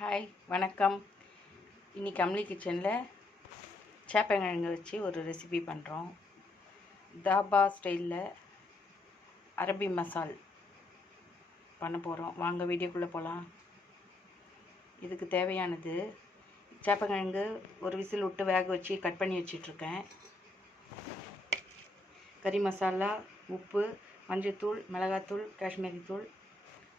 Hi வணக்கம். இன்னைக்கு அம்லி கிச்சனில் சேப்பங்கிழங்கு வச்சு ஒரு ரெசிபி பண்ணுறோம் தாபா ஸ்டைலில் அரபி மசால் பண்ண போகிறோம் வாங்க வீடியோக்குள்ளே போகலாம் இதுக்கு தேவையானது சேப்பங்கிழங்கு ஒரு விசில் விட்டு வேக வச்சு கட் பண்ணி வச்சிட்ருக்கேன். கறி மசாலா உப்பு மஞ்சள் தூள் மிளகாத்தூள் காஷ்மீரி தூள்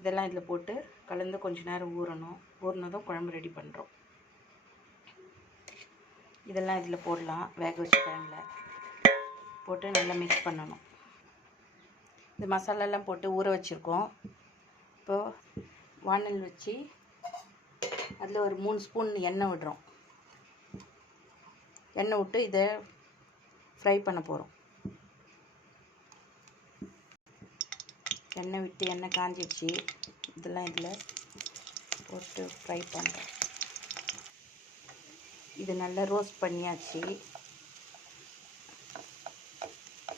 இதெல்லாம் இதில் போட்டு கலந்து கொஞ்ச நேரம் ஊறணும். ஊறினதும் குழம்பு ரெடி பண்ணுறோம் இதெல்லாம் இதில் போடலாம். வேக வச்ச டைமில் போட்டு நல்லா மிக்ஸ் பண்ணணும். இந்த மசாலாலாம் போட்டு ஊற வச்சுருக்கோம். இப்போது வானல் வச்சு அதில் ஒரு மூணு ஸ்பூன் எண்ணெய் விடுறோம். எண்ணெய் விட்டு இதை ஃப்ரை பண்ண போகிறோம் எண்ணெய் விட்டு எண்ணெய் காஞ்சிடுச்சு இதெல்லாம் இதில் போட்டு ஃப்ரை பண்ணுறேன் இது நல்லா ரோஸ்ட் பண்ணியாச்சு.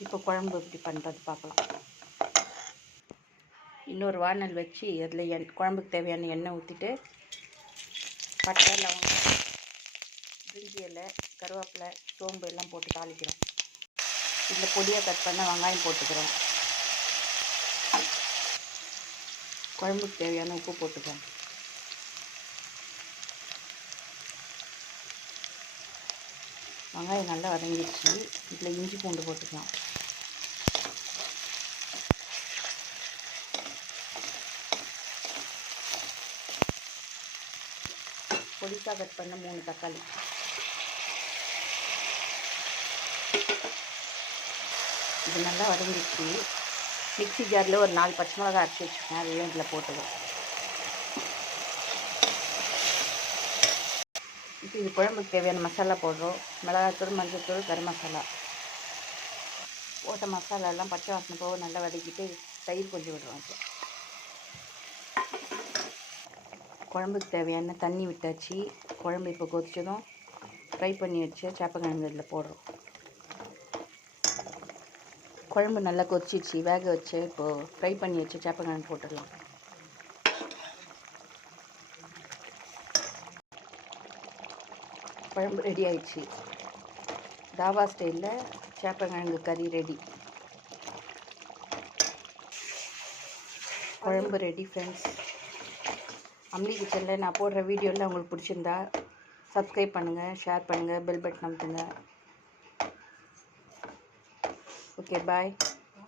இப்போ குழம்பு எப்படி பண்ணுறது பார்க்கலாம். இன்னொரு வானல் வச்சு அதில் எண் குழம்புக்கு தேவையான எண்ணெய் ஊற்றிட்டு பட்டை லவங்கம் பிரிஞ்சி இலை கருவேப்பிலை சோம்பு எல்லாம் போட்டு தாளிக்கிறோம் இதில் பொடியாக கட் பண்ண வெங்காயம் போட்டுக்கிறோம் குழம்புக்கு தேவையான உப்பு போட்டுக்கோங்க வெங்காயம் நல்லா வதங்கிடுச்சு. இதில் இஞ்சி பூண்டு போட்டுக்கலாம். பொடிசாக கட் பண்ண மூணு தக்காளி. இது நல்லா வதங்கிடுச்சு. மிக்ஸி ஜாரில் ஒரு நாலு பச்சை மிளகா அரைச்சி வச்சுருக்கேன். அதையும் இதில் போட்டுக்கலாம். இப்போ இது குழம்புக்கு தேவையான மசாலா போடுறோம். மிளகாத்தூள் மஞ்சள்தூள் கரம் மசாலா. போட்ட மசாலாலாம் பச்சை வாசனை போக நல்லா வதக்கிட்டு தயிர் கொஞ்சம் விடுறோம் இப்போ. குழம்புக்கு தேவையான தண்ணி விட்டாச்சு. குழம்பு இப்போ கொதிச்சதும் ஃப்ரை பண்ணி வச்சு சேப்பங்கிழங்கு இதில் போடுறோம். குழம்பு நல்லா கொதிச்சிச்சு வேக வச்சு இப்போது ஃப்ரை பண்ணி வச்சு சேப்பங்கிழங்கு போட்டுடலாம். குழம்பு ரெடி ஆயிடுச்சு. தாவா ஸ்டைலில் சேப்பங்கிழங்கு கறி ரெடி குழம்பு ரெடி ஃப்ரெண்ட்ஸ் அம்லி கிச்சனில் நான் போடுற வீடியோலாம் உங்களுக்கு பிடிச்சிருந்தா சப்ஸ்கிரைப் பண்ணுங்கள் ஷேர் பண்ணுங்கள் பெல் பட்டன் அமுத்துங்க. Okay, bye.